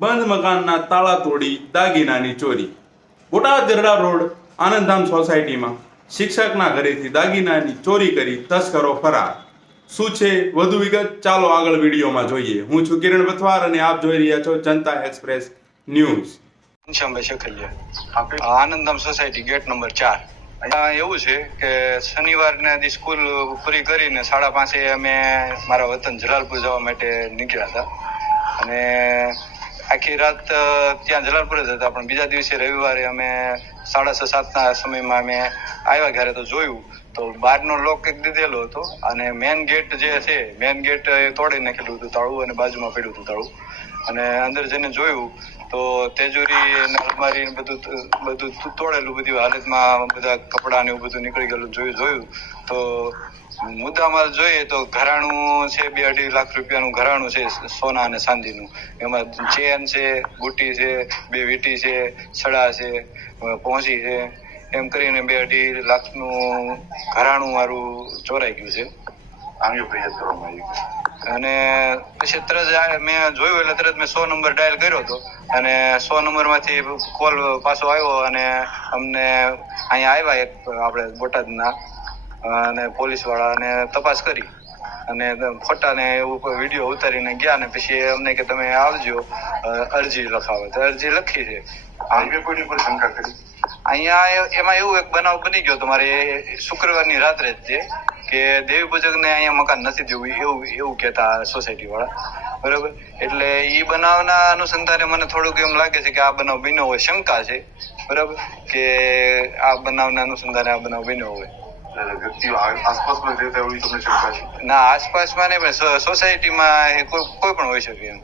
બંધ મકાનના તાળા તોડી દાગીનાની ચોરી. બોટાદ ગરડા રોડ, આનંદધામ સોસાયટીમાં શિક્ષકના ઘરેથી દાગીનાની ચોરી કરી તસ્કરો ફરાર. શું છે? વધુ વિગત ચાલો આગળ વિડીયોમાં જોઈએ. હું છું કિરણ પથવાર અને આપ જોઈ રહ્યા છો Janata express news. Ghanshyambhai Shakaliya Ananddham society gate number ચાર. એવું છે કે શનિવારના દી સ્કૂલ પૂરી કરીને સાડા પાંચે અમે મારા વતન જલાલપુર જવા માટે નીકળ્યા હતા. અને આખી રાત ત્યાં જલાલપુર જ હતા. પણ બીજા દિવસે રવિવારે અમે સાડા છ સાતના સમયમાં અમે આવ્યા ઘરે તો જોયું. તો બહારનો લોક એક દીધેલો હતો અને મેન ગેટ જે છે, મેન ગેટ એ તોડી નાખેલું હતું તાળું અને બાજુમાં પડ્યું હતું તાળું. અને અંદર જઈને જોયું તો તેજોરી અને અલમારી ને બધું બધું તોડેલું બધી હાલતમાં બધા કપડા ને એવું બધું નીકળી ગયેલું જોયું જોયું. તો મુદ્દામાં જોઈએ તો ઘરાણું છે, બે અઢી લાખ રૂપિયાનું ઘરાણું છે, સોના અને ચાંદીનું. એમાં ચેન છે, બુટી છે, બે વીટી છે, સડા છે પહોંચી છે. એમ કરીને બે અઢી લાખનું ઘરાણું મારું ચોરાઈ ગયું છે. આંગે પ્રયાસ કરવામાં આવ્યો અને પછી તરત મેં જોયું એટલે તરત મેં સો નંબર ડાયલ કર્યો હતો. અને સો નંબરમાંથી કોલ પાછો આવ્યો અને અમને અહીંયા આવ્યા એક આપણે બોટાદના, અને પોલીસવાળા અને તપાસ કરી. અને ફોટા ને એવું વીડિયો ઉતારીને ગયા ને પછી અમને કે તમે આવજો અરજી લખાવો. તો અરજી લખી છે. આંગે કોઈની પર શંકા કરી? અહીંયા એમાં એવું એક બનાવ બની ગયો તમારે શુક્રવારની રાત્રે જ છે કે દેવી પૂજક ને અહીંયા મકાન નથી દેવું એવું એવું કહેતા સોસાયટી વાળા. બરોબર? એટલે એ બનાવના અનુસંધાને મને થોડુંક એમ લાગે છે કે આ બનાવ બન્યો હોય શંકા છે. બરાબર? કે આ બનાવના અનુસંધાને આ બનાવ બન્યો હોય. આસપાસમાં રહેતા હોય તમને શંકા છે? ના આસપાસમાં નહીં પણ સોસાયટીમાં કોઈ કોઈ પણ હોઈ શકે એમ.